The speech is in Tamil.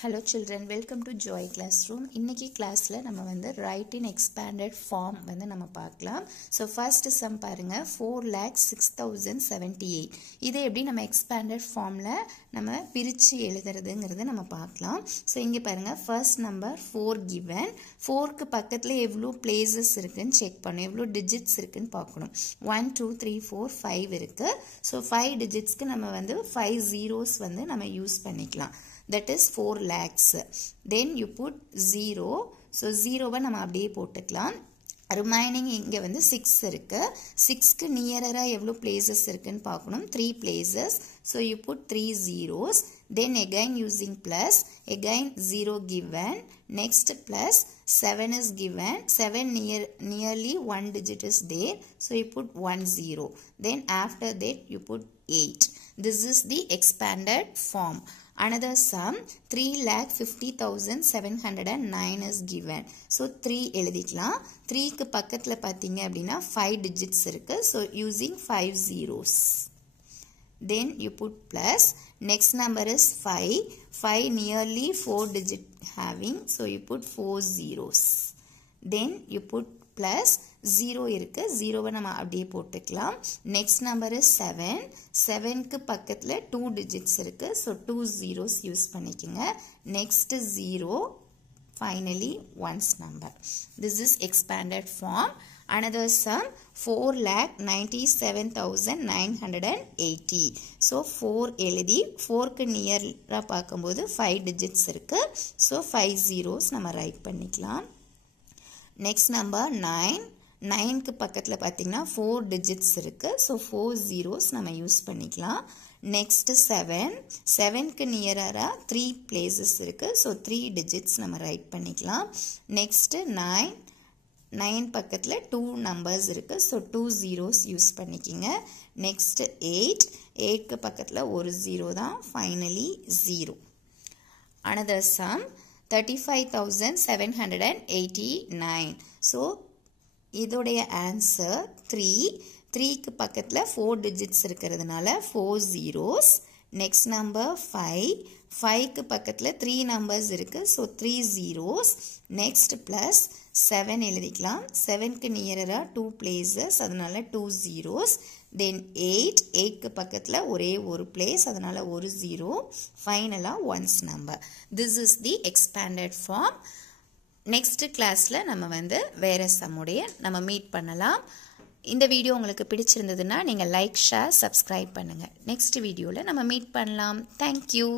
Hello children, welcome to Joy Classroom. இன்னைக்கு கிளாஸ்ல நம்ம வந்து write in expanded form வந்து நம்ம பார்க்கலாம். So first sum பாருங்க 4,06,078. இதை எப்படி நம்ம expanded formல நம்ம பிரிச்சு எழுதுறதுங்கிறது நம்ம பார்க்கலாம். So இங்க பாருங்க first number 4 given. 4க்கு பக்கத்துல எவ்வளவு places இருக்குன்னு செக் பண்ணணும். எவ்வளவு digits இருக்குன்னு பார்க்கணும். 1 2 3 4 5 இருக்கு. So 5 digitsக்கு நம்ம வந்து 5 zeros வந்து நம்ம யூஸ் பண்ணிக்கலாம். That is 4 lakhs. Then you put 0. So 0 நம்ம அப்படியே போட்டுக்கலாம். Remaining இங்க வந்து 6 இருக்கு. 6க்கு நியரரா எவ்வளவு places இருக்குன்னு பார்க்கணும். 3 places. So you put 3 zeros. Then again using plus. Again 0 given. Next plus 7 is given. 7 nearly 1 digit is there. So you put 1 0. Then after that you put 8. This is the expanded form. Another sum 3,50,709 is given. So 3 எழுதிக்கலாம். 3க்கு பக்கத்துல பாத்தீங்க அப்படின்னா 5 digits இருக்கு. So using 5 zeros. Then you put plus. Next number is 5. 5 nearly 4 digit having. So you put 4 zeros. Then you put plus 0 இருக்கு. 0 நம்ம அப்படியே போட்டுக்கலாம். Next number is 7. 7க்கு பக்கத்துல 2 digits இருக்கு. So 2 zeros யூஸ் பண்ணிக்கங்க. Next 0. Finally ones number. This is expanded form. Another sum 4,97,980. So 4 எழுதி 4க்கு நியரா பார்க்கும்போது 5 digits இருக்கு. So 5 zeros நம்ம ரைட் பண்ணிக்கலாம். Next number 9. 9க்கு பக்கத்துல பாத்தீங்கன்னா 4 digits இருக்கு. So 4 zeros நம்ம யூஸ் பண்ணிக்கலாம். Next 7. 7க்கு நியரரா 3 places இருக்கு. So 3 digits நம்ம ரைட் பண்ணிக்கலாம். Next 9. 9 பக்கத்துல 2 numbers இருக்கு. So 2 zeros யூஸ் பண்ணிக்கிங்க. Next 8. 8க்கு பக்கத்துல ஒரு 0 தான். Finally 0. Another sum 35,789. So இதோடைய ஆன்சர் 3. 3க்கு பக்கத்துல 4 digits இருக்கிறதுனால 4 zeros. Next number 5. 5க்கு பக்கத்துல 3 numbers இருக்கு. So 3 zeros. Next plus 7 எழுதிக்கலாம். 7க்கு நியரரா 2 places அதனால 2 zeros. Then 8. 8க்கு பக்கத்துல ஒரே ஒரு place அதனால ஒரு 0. Finally ones number. This is the expanded form. Next classல நம்ம வந்து வேற சம்முடைய நம்ம மீட் பண்ணலாம். இந்த வீடியோ உங்களுக்கு பிடிச்சிருந்ததுன்னா நீங்க லைக், ஷேர், சப்ஸ்கிரைப் பண்ணுங்க. நெக்ஸ்ட் வீடியோல நம்ம மீட் பண்ணலாம். Thank you.